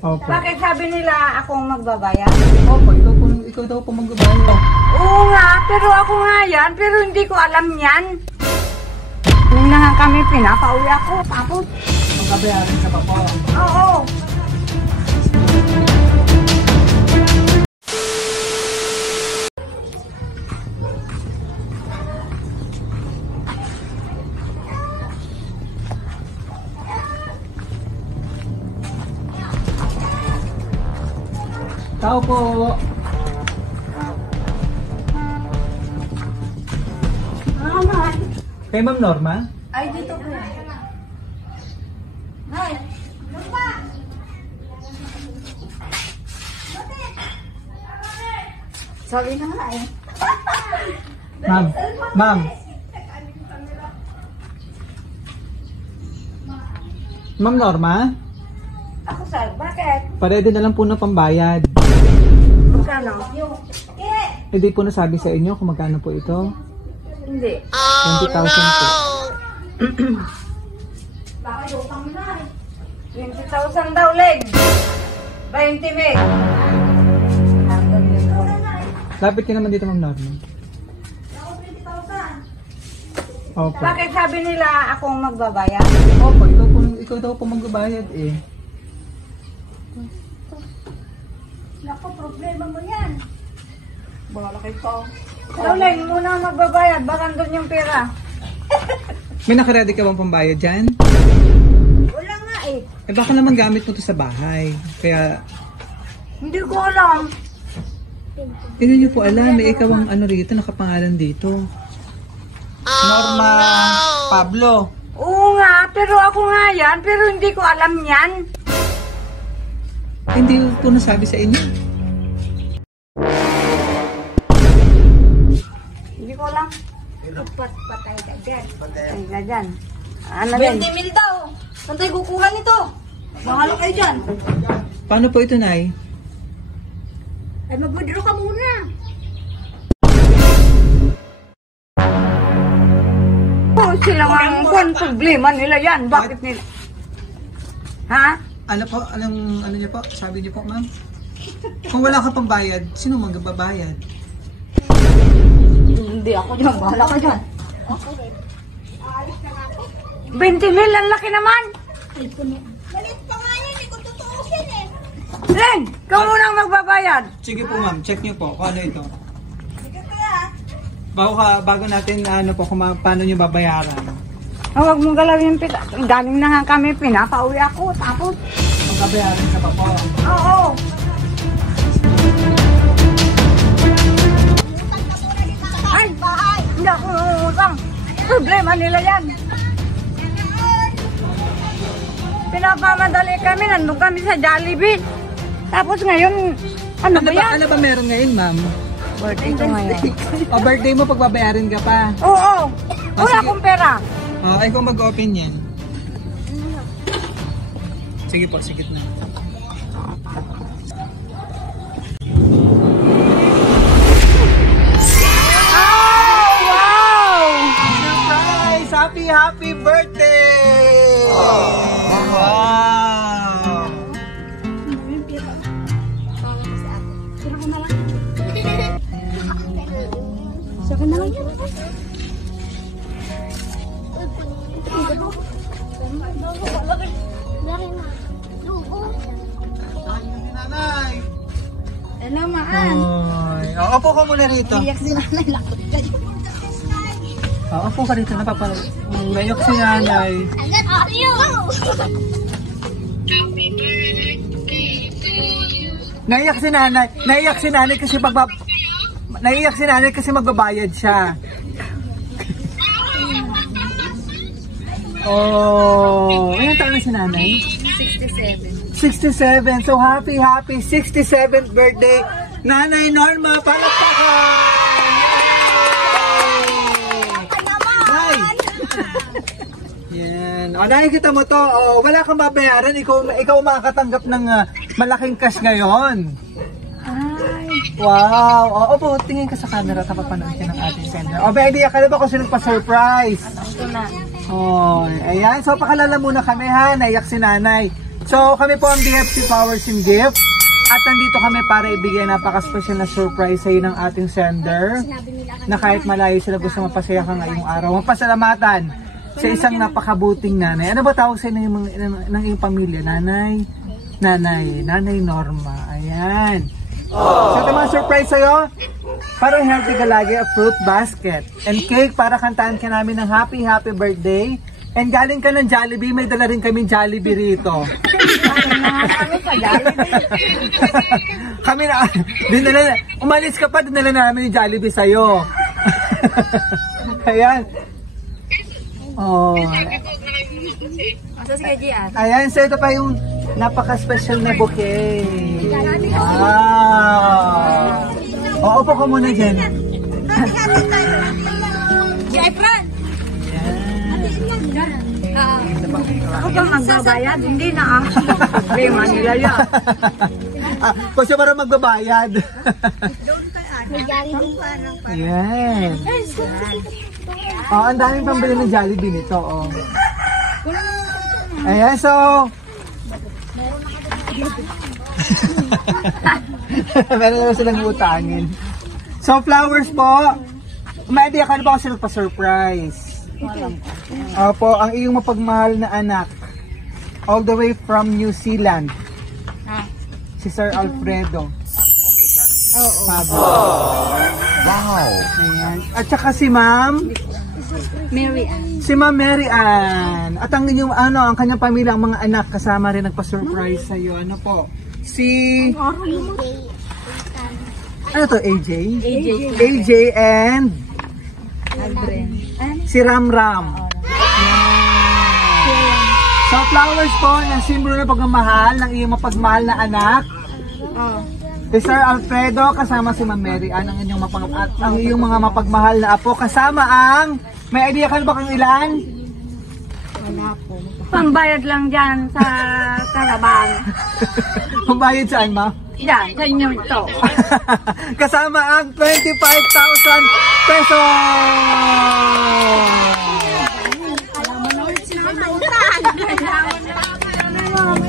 Opo. Bakit sabi nila akong magbabayad? Opo, ikaw daw po magbabayad. Oo nga, pero ako nga yan, pero hindi ko alam yan. Nung na nga kami, pinapauwi ako, tapos. Magbabayaran ka pa po. Oo. Tao po. Kay Ma'am Norma? Ay, dito ko yan. Ay, Norma! Sabi na nga eh. Ma'am. Ma'am Norma? Ako sir, bakit? Parede na lang po ng pambayad. Magkano? Hindi po nasabi sa inyo kung magkano po ito. Hindi. 20,000 po. Bakit utang mo na eh? 20,000 daw, Leg. 20 meg. Lapit ka naman dito, Ma'am Norma. Opo. Bakit sabi nila akong magbabayad? Opo, ikaw daw po magbabayad eh. Naku, problema mo yan. Bahala kayo pa. Ikaw, Leg, muna magbabayad. Baka doon yung pera. May nakaredy ka bang pambayad dyan? Wala nga eh. Eh baka naman gamit mo to sa bahay. Kaya, Hindi ko alam. hindi nyo po alam. Eh, ikaw ang ano rito, nakapangalan dito. Norma Pablo. Oo nga, pero ako nga yan. Pero hindi ko alam yan. Hindi po nasabi sa inyo. Hindi ko alam. Patay ka dyan. Patay ka dyan. Ano din? 20 mil daw. Saan tayo kukuha nito? Mahalo kayo dyan. Paano po ito, Nay? Ay, mag-withdraw ka muna. Oh, sila nga ang problema nila yan. Bakit nila? Ha? Ano po? Ano niyo po? Sabi niyo po, ma'am? Kung wala ka pang bayad, sino magbabayad? Hindi ako dyan. Bahala ka dyan. 20 mil, ang laki naman. Malit pa nga yan. Hindi ko tutuusin eh. Len, ikaw muna ang magbabayad. Sige po, ma'am. Check niyo po kung ano ito. Sige kaya. Bago natin ano po kung paano niyo babayaran. Huwag mong galawin yung pita. Galing na nga kami, pinapauwi ako. Tapos, Magbabayaran ka pa po. oo. Ay, hindi ako nangungutang. Problema nila yan. Pinapamadali kami, nandun kami sa Jollibee. Tapos ngayon, ano ba yan? Ano ba meron ngayon, ma'am? Birthday ko ngayon. O birthday mo, pagbabayaran ka pa. Oo, wala sige. akong pera. Ay, kung mag-open yan. Sige po, sige na. Wow! Surprise! Happy birthday! Wow! Sa akin na lang. Nanay! Hello, maan. Ay, opo ka muna rito. Iyak si nanay. Lakot ka dyan. Opo ka rito, naiyak si nanay. Hanggang ariyo! Naiyak si nanay kasi naiyak si nanay kasi magbabayad siya. Oh, ilang taon na si nanay? 67. So happy 67th birthday, Nanay Norma. Palakpakan! Nay! Yan. O, nakikita mo to. O, wala kang babayaran. Ikaw makakatanggap ng malaking cash ngayon. Wow! O, opo, tingin ka sa camera tapos panood ka ng ating sender. O, may idea ka na ba kung sino pa-surprise? Ito na. Oh, ayan. So, pakalala muna kami ha. Naiyak si nanay. So, kami po ang BFC Flowers and Gift. At nandito kami para ibigay napaka-special na surprise sa ng ating sender. Na kahit malayo sila gusto mapasaya ka ngayong araw. Mapasalamatan sa isang napakabuting nanay. Ano ba tawag sa inyo ng iyong pamilya? Nanay? Nanay Norma. Ayan. So, ito mga surprise sa'yo. Parang healthy ka lagi, a fruit basket. And cake para kantaan ka namin ng happy birthday. And galing ka ng Jollibee, may dala rin kaming Jollibee rito. Kami na, dinala, umalis ka pa, dinala namin yung Jollibee sa'yo. Ayan. Oh. Ayan, so ito pa yung napaka-special na bouquet. Wow. O, upo ka muna dyan. Ako ba magbabayad? Hindi na ah. Problema nila yan. Kung siya parang magbabayad. Ayan. Oh, ang daming pambili ng Jollibee nito. Oh. Ayan, so... Meron naman silang utangin. So, flowers po. May idea ka na ba kasi nagpa-surprise? Opo, ang iyong mapagmahal na anak. All the way from New Zealand. Si Sir Alfredo. Pablo. Wow. Ayan. At saka si Ma'am Mary Ann. Si Ma'am Mary Ann. At ang inyong ang kanyang pamilya, ang mga anak kasama rin nagpa-surprise sa iyo. Ano po? Si ano to, AJ? AJ and si Ramram. So flowers po ng simbolo ng pagmamahal ng iyong mapagmahal na anak. Si Sir Alfredo kasama si Ma'am Mary Ann, ang iyong mga mapagmahal na apo kasama ang, may idea ka ba kung ilan? Wala po. Pangbayad lang dyan sa Karabang. Pambayad saan, Ma? Yan, sa inyo ito. Kasama ang 25,000 pesos!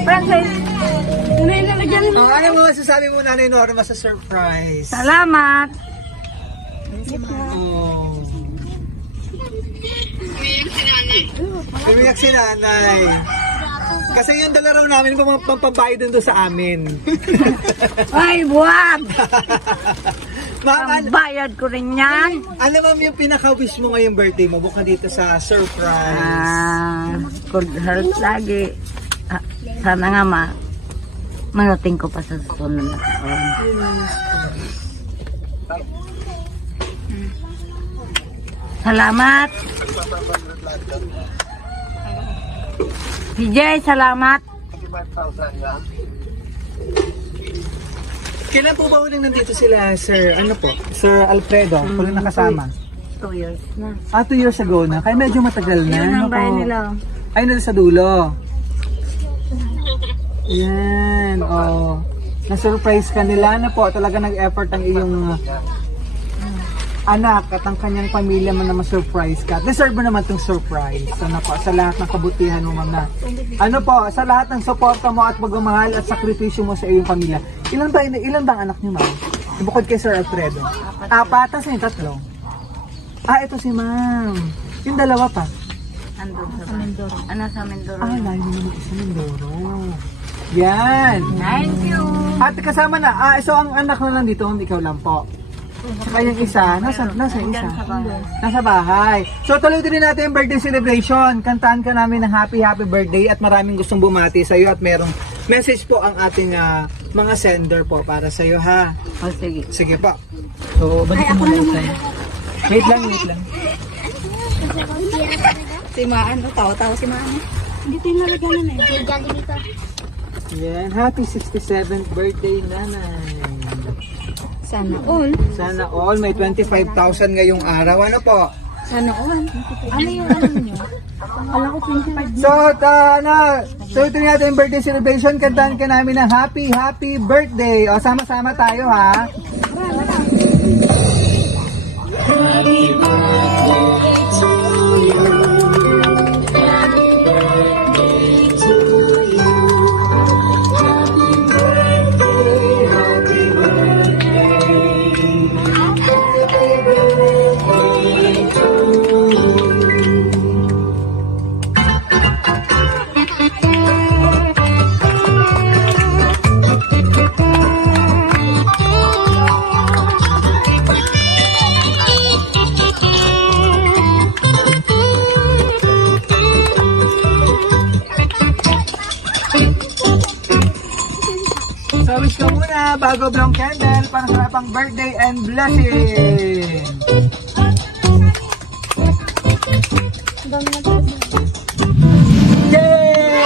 Francis, ano mo masasabi mo, Nanay Norma, sa surprise? salamat. Oh. Umiyak si Nanay. Kasi yung dala raw namin pampabayad doon sa amin. Ay, buwag! Ma'am, Bayad ko rin yan. ano ma'am yung pinaka-wish mo ngayong birthday mo bukod dito sa surprise? Good health lagi. Sana nga marating ko pa sa susunod na taon. Salamat. DJ, salamat. Kailan po ba uling nandito sila, Sir, ano po? Sir Alfredo, uling nakasama? 2 years na. 2 years ago na. Kaya medyo matagal na. Yun ang Ano bahay po? nila. Ay, nila sa dulo. Yan, oh. Na-surprise ka nila na po. Talaga nag-effort ang iyong anak at ang kanyang pamilya mo na ma-surprise ka. Deserve mo naman itong surprise. Ano po, sa lahat ng kabutihan mo, ma'am, na. Ano po, sa lahat ng suporta mo at pagmamahal at sakripisyo mo sa iyong pamilya. Ilan ba ang anak niyo, ma'am? Bukod kay Sir Alfredo. 4, tas yung 3. Ito si ma'am. Yung dalawa pa. Andun sa Mindoro. Ano sa Mindoro? Layo naman isa Mindoro. Yan. Thank you. At kasama na. So ang anak na lang dito, ikaw lang po. Saka yung isa, nasa isa? Nasa bahay. So tuloy din natin yung birthday celebration. Kantaan ka namin ng happy birthday at maraming gustong bumati sa iyo at merong message po ang ating mga sender po para sa iyo, ha. Oh, sige. Sige po. So, balik mo muna tayo. Wait lang. Si Maan, tawa-tawa si Maan. Hindi tayo nalaganan eh. Yan, happy 67th birthday, Nanay. Sana all. Sana all, may 25,000 ngayong araw. Ano po? Sana all. Ano yung ano nyo? Alam ko 25. So ito natin yung birthday celebration. Kantahan ka namin ng happy birthday. O, sama-sama tayo, ha? Happy birthday to you. Happy birthday to you. Pawis ka muna bago blong candle para sa pang birthday and blessing. Yay!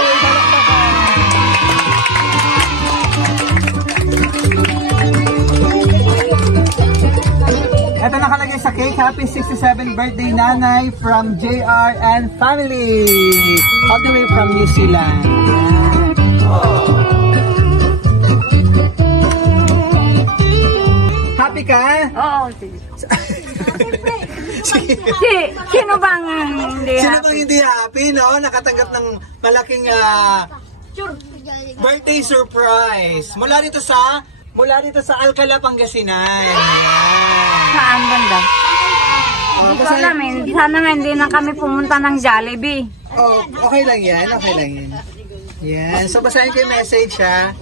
Ito nakalagay sa cake. Happy 67th birthday, Nanay, from JR and family. All the way from New Zealand. Happy ka? Oo, sige. Sino bang hindi Sino happy? bang hindi happy, no? Nakatanggap ng malaking birthday surprise. Mula dito sa Alcala, Pangasinan. Saan banda? Oh, Hindi ko alam eh. Sana nga hindi na kami pumunta ng Jollibee. Oh, okay lang yan. Okay lang yan. Yan. So, basahin ko yung message, ha?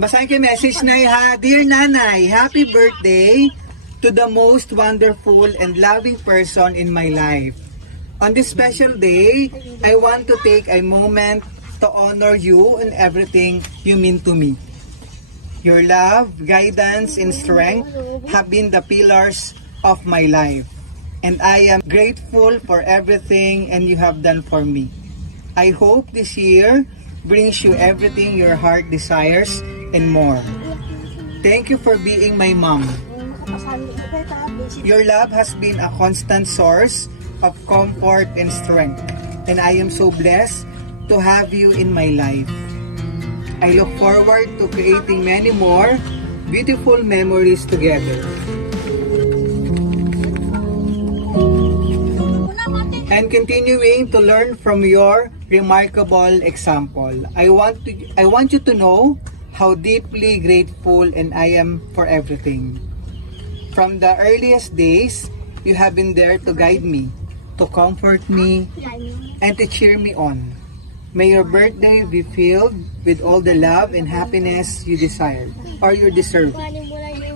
Basahin ko yung message na ha. Dear Nanay, happy birthday to the most wonderful and loving person in my life. On this special day, I want to take a moment to honor you and everything you mean to me. Your love, guidance, and strength have been the pillars of my life. And I am grateful for everything and you have done for me. I hope this year brings you everything your heart desires and more. Thank you for being my mom. Your love has been a constant source of comfort and strength, and I am so blessed to have you in my life. I look forward to creating many more beautiful memories together. And continuing to learn from your remarkable example. I want you to know how deeply grateful and I am for everything. From the earliest days, you have been there to guide me, to comfort me, and to cheer me on. May your birthday be filled with all the love and happiness you desire or you deserve.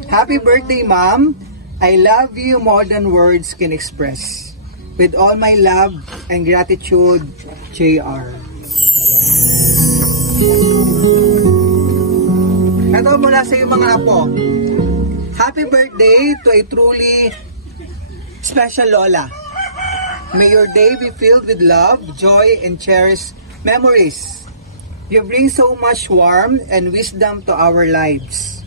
Happy birthday, Mom! I love you more than words can express. With all my love and gratitude, JR. Ito mula sa iyong mga apo. Happy birthday to a truly special Lola. May your day be filled with love, joy, and cherished memories. You bring so much warmth and wisdom to our lives.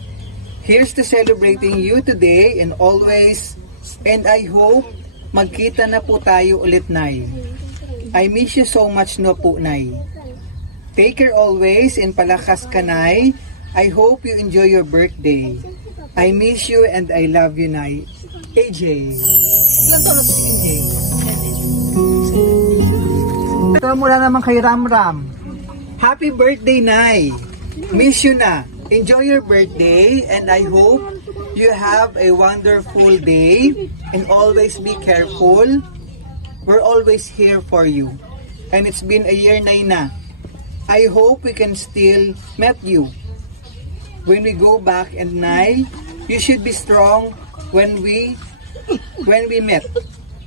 Here's to celebrating you today and always, and I hope magkita na po tayo ulit, Nay. I miss you so much no po, Nay. Take care always and palakas ka, Nay. I hope you enjoy your birthday. I miss you and I love you, Nay. AJ. Ito mula naman kay Ramram. Happy birthday, Nay. Miss you na. Enjoy your birthday and I hope you have a wonderful day and always be careful. We're always here for you. And it's been a year, Nay, na. I hope we can still meet you. When we go back and Nay, you should be strong when we met.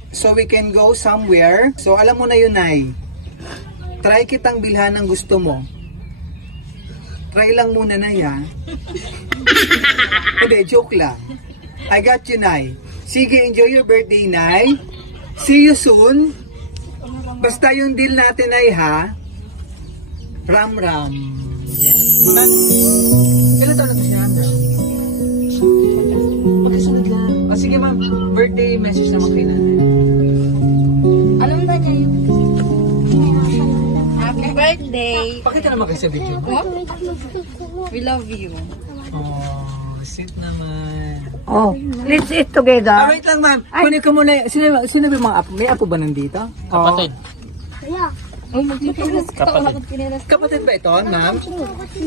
So we can go somewhere. So alam mo na yun, Nay. Try kitang bilhan ng gusto mo. Try lang muna, Nay, ha? Hindi, joke lang. I got you, Nay. Sige, enjoy your birthday, Nay. See you soon. Basta yung deal natin, Nay, ha? Ram-ram. Kailan taon na ito si Ram-ram? Magkasunod lang. O sige, ma'am. Birthday message naman kay Nanay. Alam ba niya yun? Happy birthday! Pakita naman kayo sa video. We love you. Oh, sweet naman. Oh, let's eat together. Wait lang, ma'am. Kunin ko muna. Sino ba yung mga apo? May apo ba nandito? Kapatid. Kapatid ba ito, ma'am?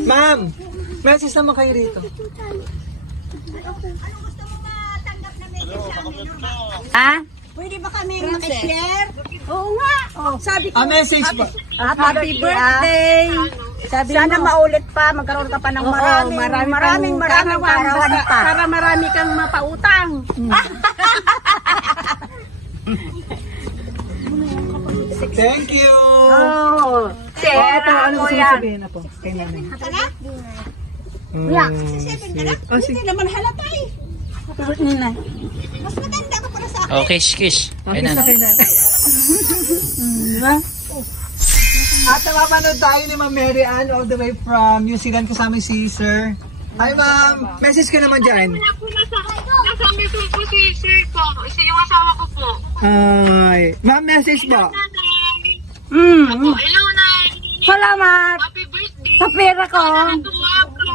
Ma'am, message naman kayo rito. Ha? Pwede ba kami makishare? Oo nga. Oh, sabi ko. Message ba? Happy birthday! Sana maulit pa, magkaroon ka pa ng maraming arawan para marami kang mapautang. Thank you! Oh, Ito, ano gusto mo yan. sabihin na po? Kay nanay. Kuya, Sweet. Oh, sige. naman halata eh. Mas maganda ka para sa akin. Oh, kiss. Ayun na. At napapanood tayo ni Ma'am Mary Ann all the way from New Zealand kasama si Sir. Hi ma'am, message ka naman dyan. Nasa message po si Sir po. Isa yung asawa ko po. Ay, ma'am message po. Hello, Nay. Salamat Happy birthday. sa pera ko. Tuwa po.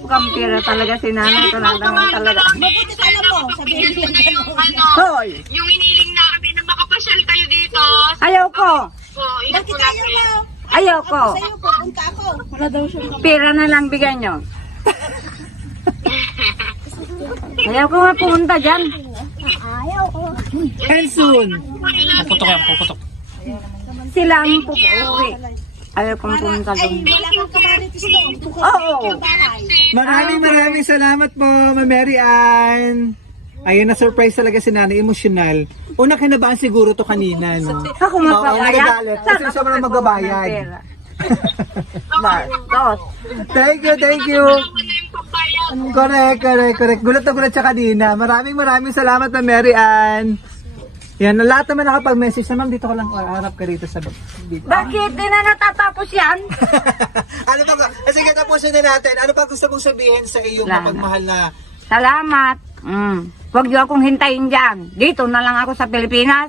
Mukhang pera talaga si nanay. Talagang talaga. Mabuti ka na po. Sabihin yung Hoy, yung iniling namin na makapasyal kayo dito. ayaw ko. Po, yun po namin. Ayaw ko. Pera na lang bigay nyo. Ayaw ko nga pumunta dyan. And soon. Puputok yan, puputok. Sila ang pupuwi. Ayaw kong pumunta doon. Oo. Maraming salamat po, Ma'am Mary Ann. Ayun, na-surprise talaga si nanay, emotional. Una kinabahan siguro to kanina, no? Ako Oo, magbabayad. nagagalit. Kasi siya mo na magbabayad. Bastos. Thank you. Correct. Gulat na gulat siya kanina. Maraming salamat na Mary Ann. Yan, na lahat naman nakapag-message na ma'am, dito ka lang harap ka rito sa dito. Bakit? Di na natatapos yan? Ano pa ba? Sige, tapusin na natin. Ano pa gusto mong sabihin sa iyong Wala na. mapagmahal na? Salamat. Huwag niyo akong hintayin dyan. Dito na lang ako sa Pilipinas.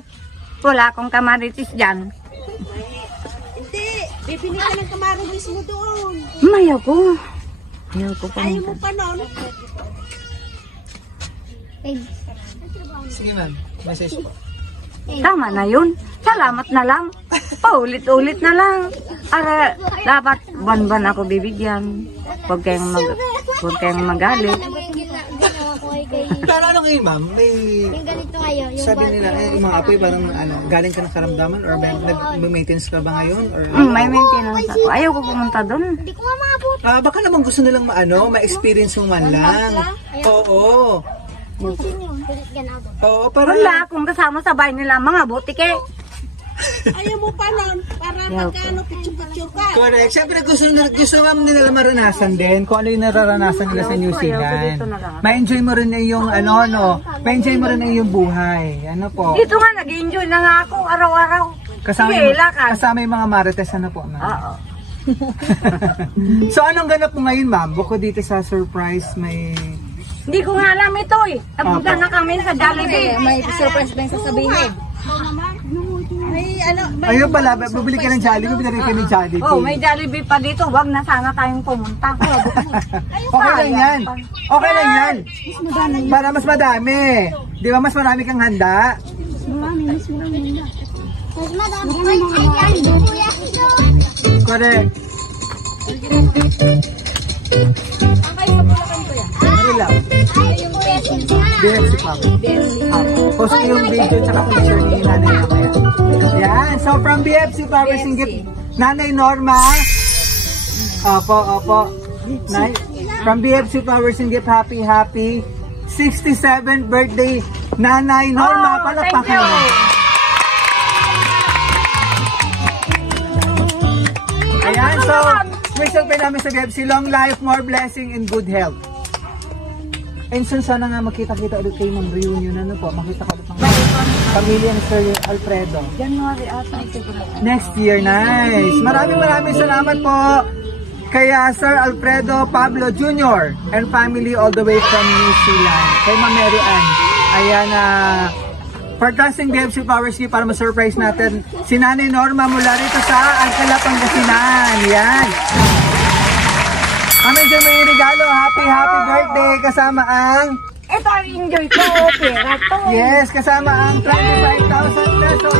Wala akong kamaritis dyan. Hindi, bibili ka ng kamaritis mo doon. Ayaw ko. Ayaw ko pa. Ayaw mo pa noon. Sige ma'am, message po. Tama na yun. Salamat na lang. Paulit-ulit na lang. Ara, dapat ban-ban ako bibigyan. Huwag kayong magalit. Pero ano kayo ma'am, may Yung ganito ngayon, yung sabi nila, yung mga apoy parang ano, galing ka ng karamdaman or nag-maintenance ka ba ngayon? Or, May maintenance ako. Ayaw ko pumunta doon. hindi ko nga maabot. baka naman gusto nilang ma-experience mo man lang. Oo. Kulit ganado. Oo, parang Wala akong kasama sa bahay nila, mga butike. Ayaw mo pa noon. Para magkano picture ka. correct. Siyempre gusto ma'am nila maranasan din kung ano yung nararanasan nila sa New Zealand. Ma-enjoy mo rin yung ano, no? Ma-enjoy mo rin yung buhay. Ano po? Dito nga, nag-enjoy na nga ako araw-araw. Sige, lakad. Kasama yung mga marites, ano po? Ma'am? Oo. So anong ganap mo ngayon ma'am? Bukod dito sa surprise, may... Hindi ko nga alam ito eh. Napunta na kami sa Jollibee. May surprise ba yung sasabihin? May ano, Ayun pala, bubili ka ng Jollibee, binili ka ng Jollibee. Oh, may Jollibee pa dito. Wag na sana tayong pumunta. Okay lang yan. Okay lang yan. Para mas madami. Di ba mas marami kang handa? Mas madami. Ay, kuya. Correct. Ano lang? Ay, kuya, siya. BFC Papa. Post ko yung video tsaka picture ni Nanay mamaya. Yan. So from BFC Power Singip, Nanay Norma. Opo. From BFC Power Singip, happy 67th birthday, Nanay Norma. Palakpakan mo. Ayan, so, special pa namin sa BFC, long life, more blessing, and good health. And soon, sana nga makita-kita ulit kayo ng reunion, ano po, makita ko ulit ng pamilya ni Sir Alfredo. January ata ito. Next year, nice. Maraming salamat po kaya Sir Alfredo Pablo Jr. and family all the way from New Zealand. Kay Ma'am Mary Ann. Ayan, for trusting BFC Power Ski para ma-surprise natin si Nanay Norma mula rito sa Alcala, Pangasinan. Yan. Amin dyan may regalo. Happy birthday kasama ang... Ito ang enjoy ko. Pera to. Yes, kasama ang 25,000 pesos.